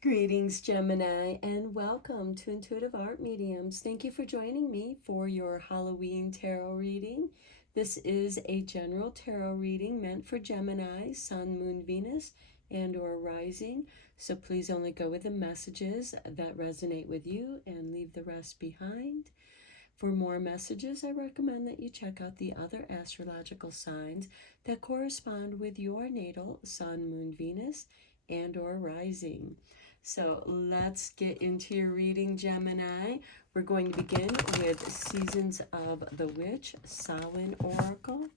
Greetings, Gemini, and welcome to Intuitive Art Mediums. Thank you for joining me for your Halloween tarot reading. This is a general tarot reading meant for Gemini, Sun, Moon, Venus, and or rising. So please only go with the messages that resonate with you and leave the rest behind. For more messages, I recommend that you check out the other astrological signs that correspond with your natal Sun, Moon, Venus, and or rising. So let's get into your reading, Gemini. We're going to begin with Seasons of the Witch, Samhain Oracle.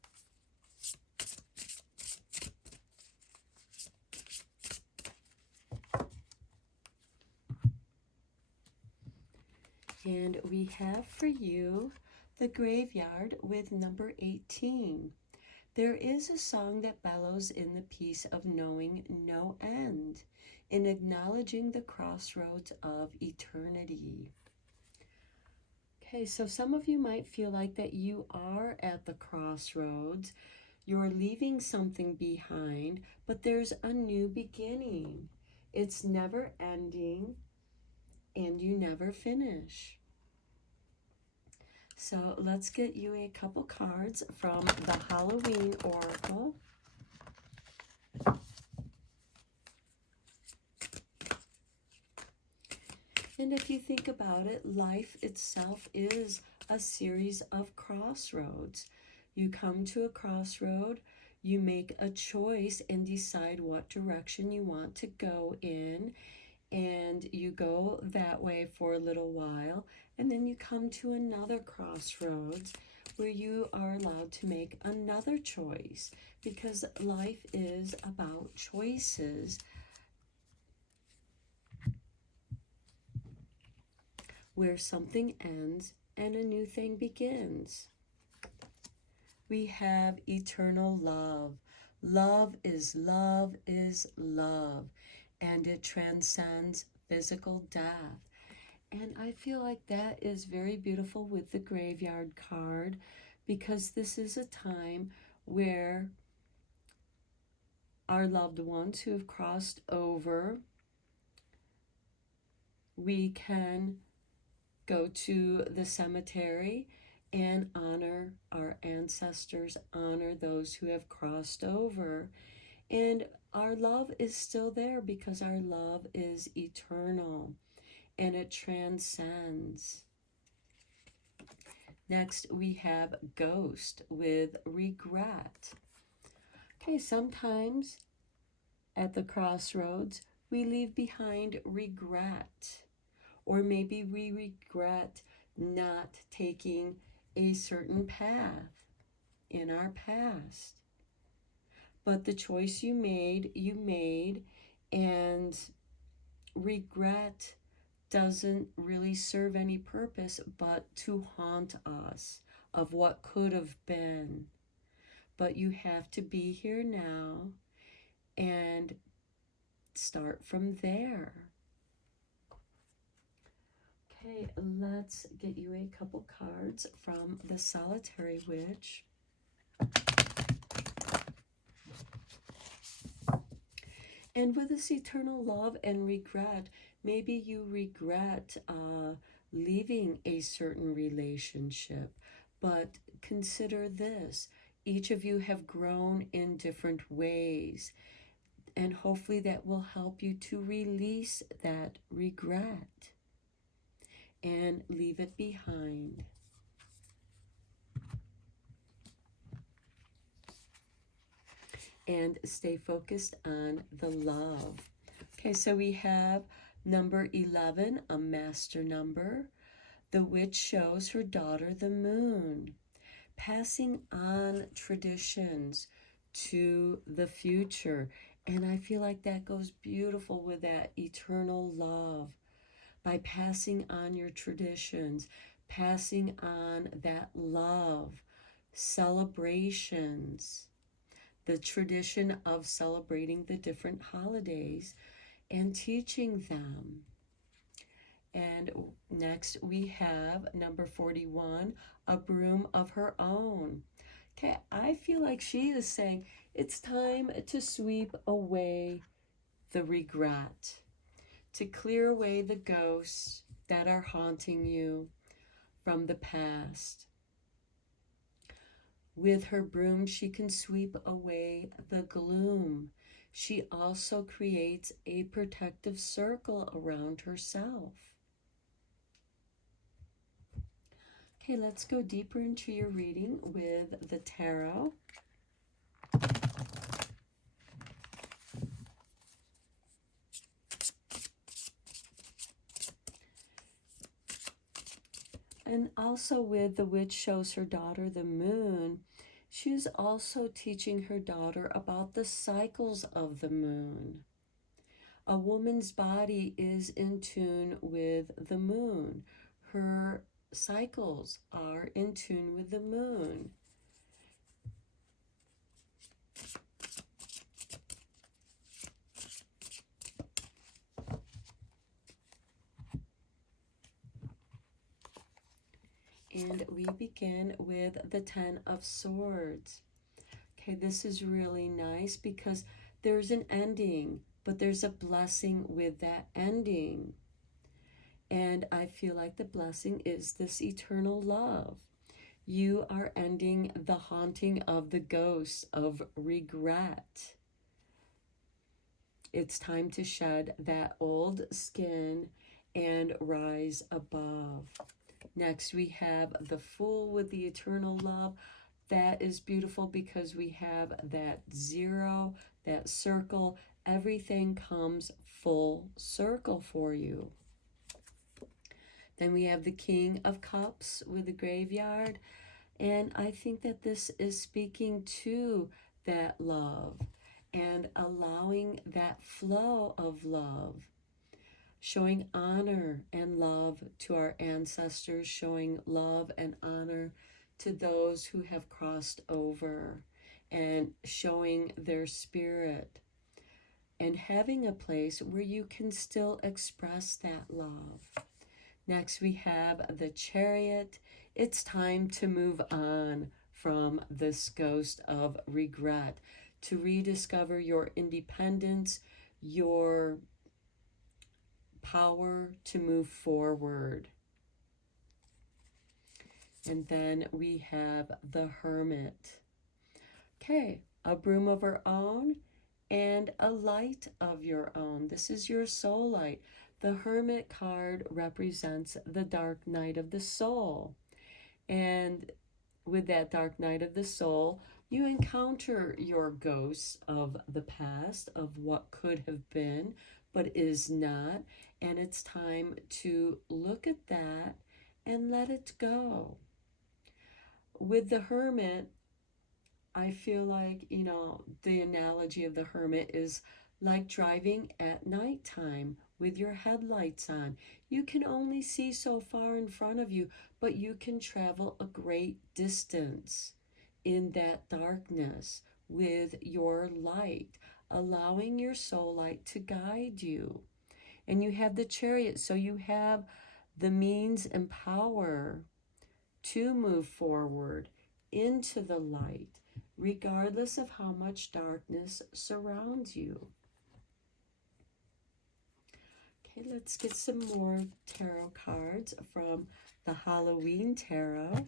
And we have for you the Graveyard with number 18. There is a song that bellows in the peace of knowing no end, in acknowledging the crossroads of eternity. Okay, so some of you might feel like that you are at the crossroads. You're leaving something behind, but there's a new beginning. It's never ending, and you never finish. So let's get you a couple cards from the Halloween Oracle. And if you think about it, life itself is a series of crossroads. You come to a crossroad, you make a choice and decide what direction you want to go in, and you go that way for a little while, and then you come to another crossroads where you are allowed to make another choice, because life is about choices. Where something ends and a new thing begins. We have eternal love. Love is love is love, and it transcends physical death. And I feel like that is very beautiful with the Graveyard card, because this is a time where our loved ones who have crossed over, we can go to the cemetery and honor our ancestors, honor those who have crossed over. And our love is still there because our love is eternal and it transcends. Next, we have Ghost with regret. Okay, sometimes at the crossroads, we leave behind regret. Or maybe we regret not taking a certain path in our past. But the choice you made, and regret doesn't really serve any purpose but to haunt us of what could have been. But you have to be here now and start from there. Okay, let's get you a couple cards from the Solitary Witch. And with this eternal love and regret, maybe you regret leaving a certain relationship, but consider this. Each of you have grown in different ways, and hopefully that will help you to release that regret and leave it behind. And stay focused on the love. Okay, so we have number 11, a master number. The witch shows her daughter the moon, passing on traditions to the future. And I feel like that goes beautiful with that eternal love. By passing on your traditions, passing on that love, celebrations, the tradition of celebrating the different holidays and teaching them. And next we have number 41, a broom of her own. Okay, I feel like she is saying it's time to sweep away the regret, to clear away the ghosts that are haunting you from the past. With her broom, she can sweep away the gloom. She also creates a protective circle around herself. Okay, let's go deeper into your reading with the tarot. And also with the witch shows her daughter the moon, she's also teaching her daughter about the cycles of the moon. A woman's body is in tune with the moon. Her cycles are in tune with the moon. And we begin with the 10 of Swords. Okay, this is really nice because there's an ending, but there's a blessing with that ending. And I feel like the blessing is this eternal love. You are ending the haunting of the ghosts of regret. It's time to shed that old skin and rise above. Next, we have the Fool with the eternal love. That is beautiful because we have that zero, that circle. Everything comes full circle for you. Then we have the King of Cups with the Graveyard. And I think that this is speaking to that love and allowing that flow of love, showing honor and love to our ancestors, showing love and honor to those who have crossed over, and showing their spirit, and having a place where you can still express that love. Next, we have the Chariot. It's time to move on from this ghost of regret, to rediscover your independence, your power to move forward. And then we have the Hermit. Okay, a broom of our own and a light of your own. This is your soul light. The Hermit card represents the dark night of the soul. And with that dark night of the soul, you encounter your ghosts of the past, of what could have been, but is not. And it's time to look at that and let it go. With the Hermit, I feel like, the analogy of the Hermit is like driving at nighttime with your headlights on. You can only see so far in front of you, but you can travel a great distance in that darkness with your light, allowing your soul light to guide you. And you have the Chariot, so you have the means and power to move forward into the light, regardless of how much darkness surrounds you. Okay, let's get some more tarot cards from the Halloween Tarot.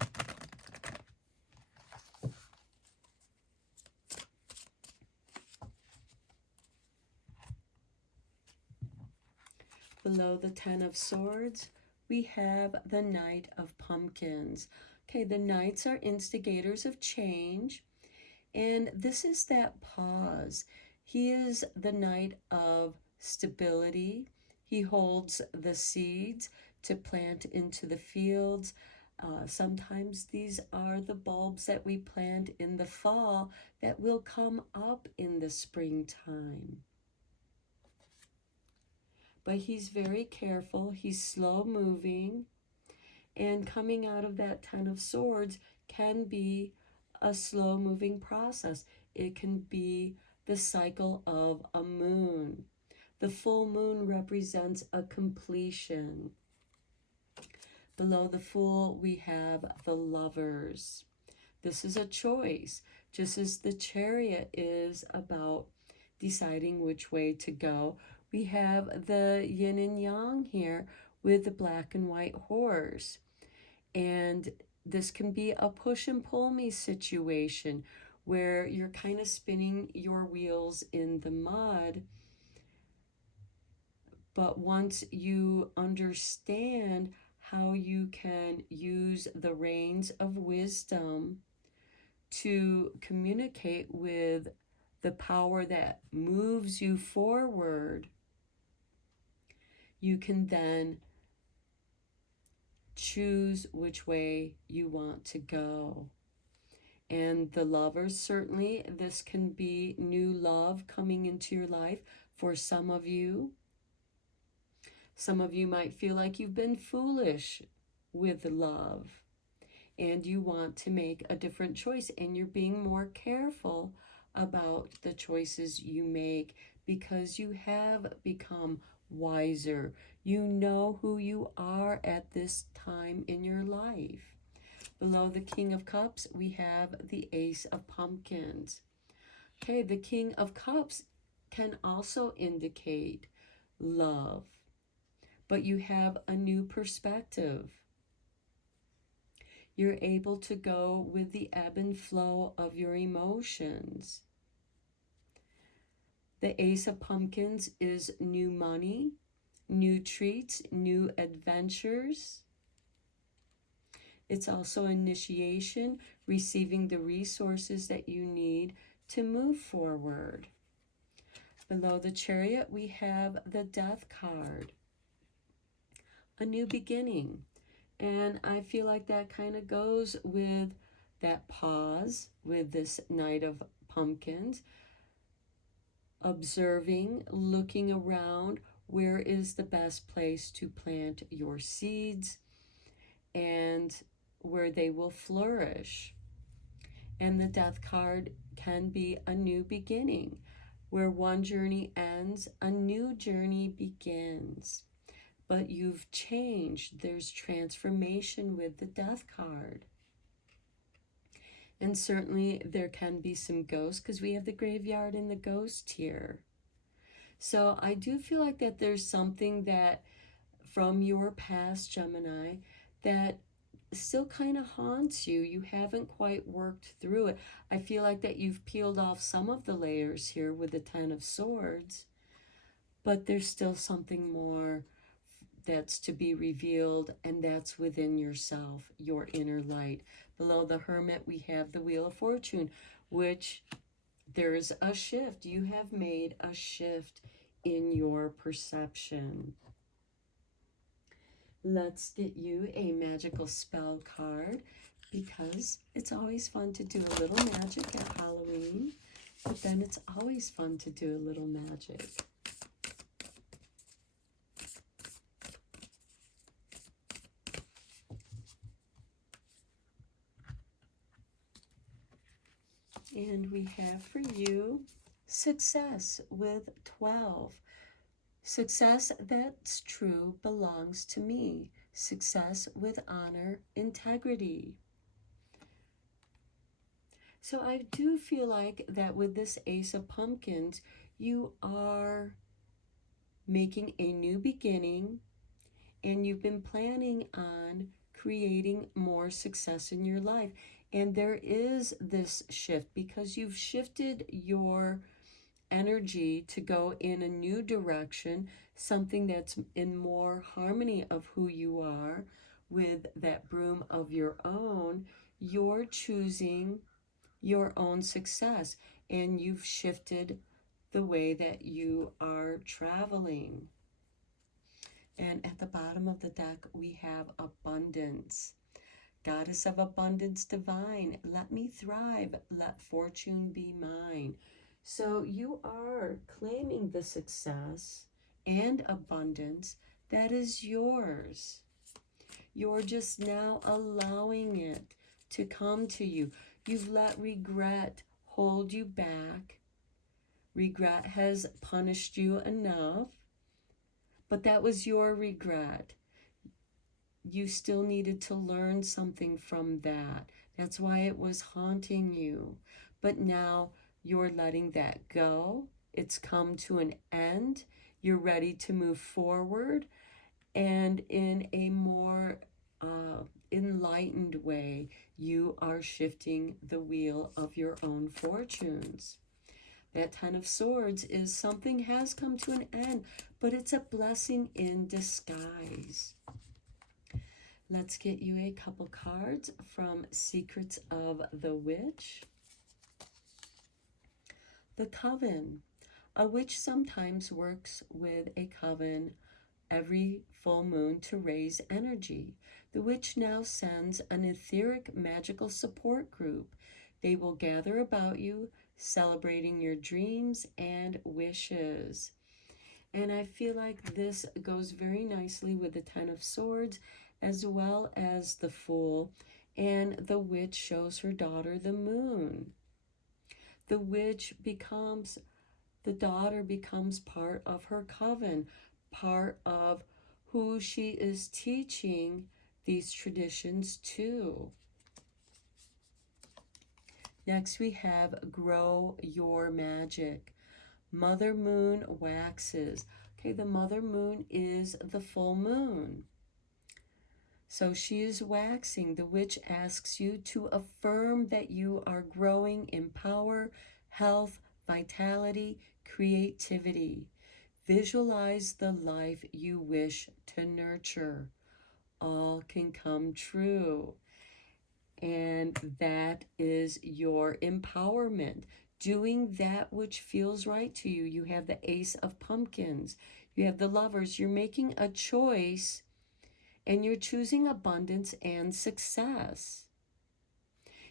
Below the 10 of Swords, we have the Knight of Pumpkins. Okay, the Knights are instigators of change, and this is that pause. He is the Knight of stability. He holds the seeds to plant into the fields. Sometimes these are the bulbs that we plant in the fall that will come up in the springtime. But he's very careful. He's slow moving. And coming out of that 10 of Swords can be a slow moving process. It can be the cycle of a moon. The full moon represents a completion. Below the Fool, we have the Lovers. This is a choice, just as the Chariot is about deciding which way to go. we have the yin and yang here with the black and white horse. And this can be a push and pull me situation where you're kind of spinning your wheels in the mud. But once you understand how you can use the reins of wisdom to communicate with the power that moves you forward, you can then choose which way you want to go. And the lovers, certainly, this can be new love coming into your life for some of you. Some of you might feel like you've been foolish with love and you want to make a different choice, and you're being more careful about the choices you make because you have become wiser. You know who you are at this time in your life. Below the King of Cups, we have the Ace of Pumpkins. Okay, the King of Cups can also indicate love, but you have a new perspective. You're able to go with the ebb and flow of your emotions. The Ace of Pumpkins is new money, new treats, new adventures. It's also initiation, receiving the resources that you need to move forward. Below the Chariot, we have the Death card. A new beginning. And I feel like that kind of goes with that pause with this Knight of Pumpkins. Observing, looking around, where is the best place to plant your seeds and where they will flourish. And the Death card can be a new beginning. Where one journey ends, a new journey begins. But you've changed. There's transformation with the Death card. And certainly there can be some ghosts because we have the Graveyard and the Ghost here. So I do feel like that there's something that from your past, Gemini, that still kind of haunts you. You haven't quite worked through it. I feel like that you've peeled off some of the layers here with the Ten of Swords, but there's still something more that's to be revealed, and that's within yourself, your inner light. Below the Hermit, we have the Wheel of Fortune, which there's a shift. You have made a shift in your perception. Let's get you a magical spell card, because it's always fun to do a little magic at Halloween, but then it's always fun to do a little magic. And we have for you success with 12. Success that's true belongs to me. Success with honor, integrity. So I do feel like that with this Ace of Pumpkins, you are making a new beginning, and you've been planning on creating more success in your life. And there is this shift because you've shifted your energy to go in a new direction, something that's in more harmony of who you are with that broom of your own. You're choosing your own success, and you've shifted the way that you are traveling. And at the bottom of the deck, we have abundance. Goddess of abundance divine, let me thrive, let fortune be mine. So you are claiming the success and abundance that is yours. You're just now allowing it to come to you. You've let regret hold you back. Regret has punished you enough, but that was your regret. You still needed to learn something from that. That's why it was haunting you. But now you're letting that go. It's come to an end. You're ready to move forward and in a more enlightened way, you are shifting the wheel of your own fortunes. That Ten of Swords is something has come to an end, but it's a blessing in disguise. Let's get you a couple cards from Secrets of the Witch. The Coven. A witch sometimes works with a coven every full moon to raise energy. The witch now sends an etheric magical support group. They will gather about you, celebrating your dreams and wishes. And I feel like this goes very nicely with the Ten of Swords as well as the Fool. And the witch shows her daughter the moon. The daughter becomes part of her coven, part of who she is teaching these traditions to. Next we have Grow Your Magic. Mother Moon waxes. Okay, the Mother Moon is the full moon. So she is waxing. The witch asks you to affirm that you are growing in power, health, vitality, creativity. Visualize the life you wish to nurture. All can come true. And that is your empowerment. Doing that which feels right to you. You have the Ace of Pumpkins. You have the Lovers. You're making a choice and you're choosing abundance and success.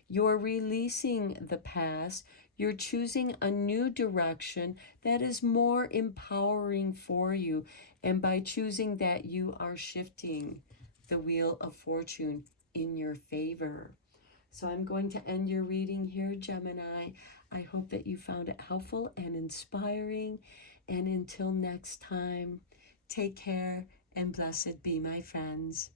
You're releasing the past. You're choosing a new direction that is more empowering for you. And by choosing that, you are shifting the wheel of fortune in your favor. So I'm going to end your reading here, Gemini. I hope that you found it helpful and inspiring. And until next time, take care and blessed be, my friends.